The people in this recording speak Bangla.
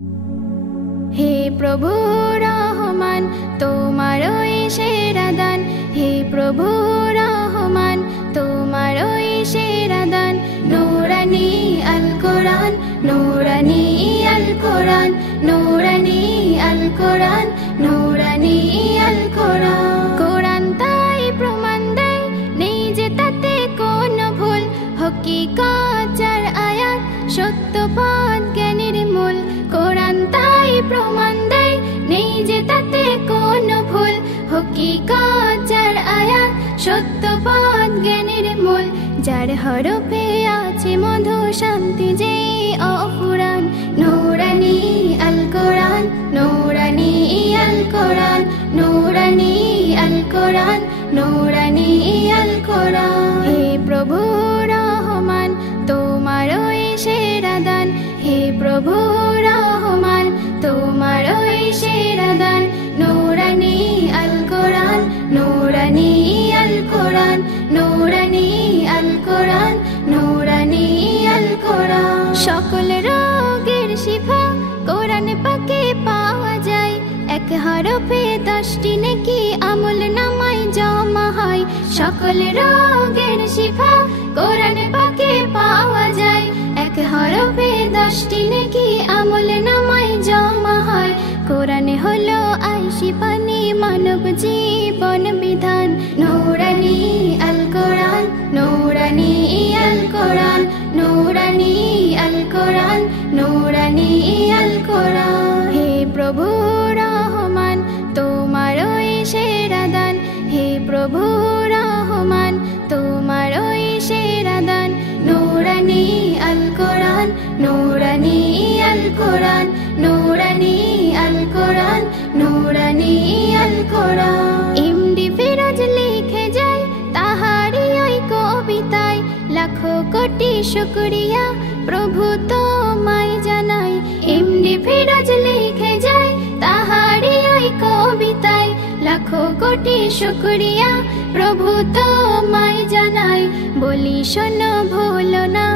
হে প্রভু রহমান তোমারই সেরা দান, হে প্রভু রহমান তোমারই সেরা দান। নূরানি আল কোরআন, নূরানি আল কোরআন, নূরানি আল কোরআন, নূরানি আল কোরআন। কোরআন তাই প্রমাণ দেয় নেই যে তাতে কোনো ভুল, হকিকত যার আয়াত সত্য পথ জ্ঞানের মূল। কোরআন তাই প্রমাণ দেয় নেই যে তাতে কোনো ভুল, হকিকত যার আয়াত সত্য পথ জ্ঞানের মূল। যার হরফে আছে মধু শান্তি যে অফুরান। নূরানি আল কোরআন, নূরানি আল কোরআন, নূরানি আল কোরআন, নূরানি আল কোরআন। হে প্রভু রহমান তোমারই সেরা দান, হে প্রভু রহমান তোমারই সেরা দান। নূরানি আল কোরআন, নূরানি আল কোরআন, নূরানি আল কোরআন, নূরানি আল কোরআন। সকল রোগের শিফা কোরআন পাকে পাওয়া যায়, এক হরফে 10টি নেকি আমল নামায় জমা হয়। সকল রোগের শিফা কোরআন পাকে পাওয়া যায়, এক হরফে 10টি নেকি আমল নামায় জমা হয়। কোরআনে হলো আইশি পানি মানব জীবন বিধান। নূরানি আল কোরআন, নূরানি আল কোরআন, নূরানি আল কোরআন, নূরানি আল কোরআন। হে প্রভু রহমান তোমারই সেরা দান, হে প্রভু রহমান তোমারই সেরা দান। নূরানি আল কোরআন, নূরানি আল কোরআন, নূরানি আল কোরআন, নূরানি আল কোরআন। এমডি ফিরোজ লিখে যায় তাহারি ওই কবিতায়, লাখো কোটি শুকরিয়া প্রভু তোমায় জানাই। এমডি ফিরোজ লিখে যায় তাহারি ওই কবিতায়, লাখো কোটি শুকরিয়া প্রভু তোমায় জানাই। বলি শোনো ভুলো না